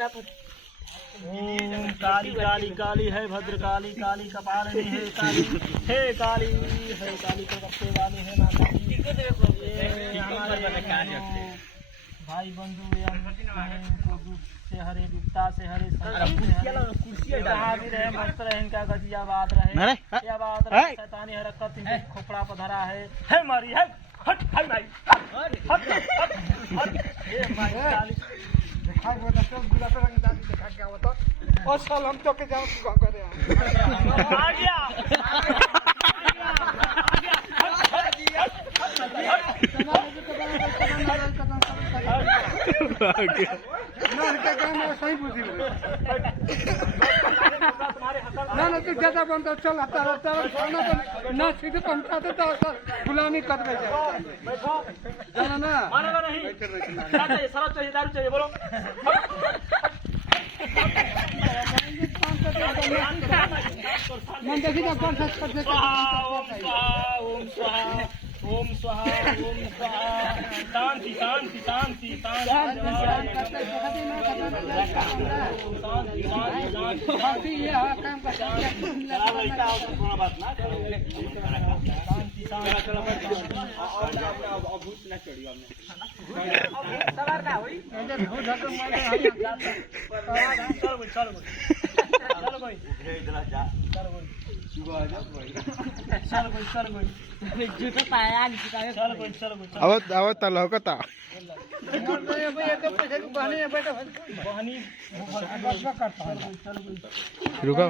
ओम काली काली काली है भद्रकाली काली कपालिनी है काली हे काली है काली कपड़े वाली है माता भाई बंधु से हरे विपता से हरे जहाँ भी रहे मस्त रहे इनका गजियाबाद रहे याबाद रहे शैतानी हरकत इनके खोपड़ा पधरा है मारी है हट हाय भाई हट हट ये माई काली दिखाई वो तो सब गुलाब रंग दादी दिखा क्या होता और साल हम तो के जाओ तू करे आ गया ना तू ज्यादा बंद चल आता रहता ना सीधे पहुंचाते तो गुलामी कर दे जाना ना मानेगा नहीं चाहिए शराब चाहिए दारू चाहिए बोलो मन देखी ना कौन सा ओम स्वाहा ओम स्वाहा ओम स्वाहा शांति शांति शांति शांति ये काम करता है थोड़ा बात ना शांति शांति अभूत ना चढ़ी हमने सवार का होई चलो कोई आवत ताला होता रुका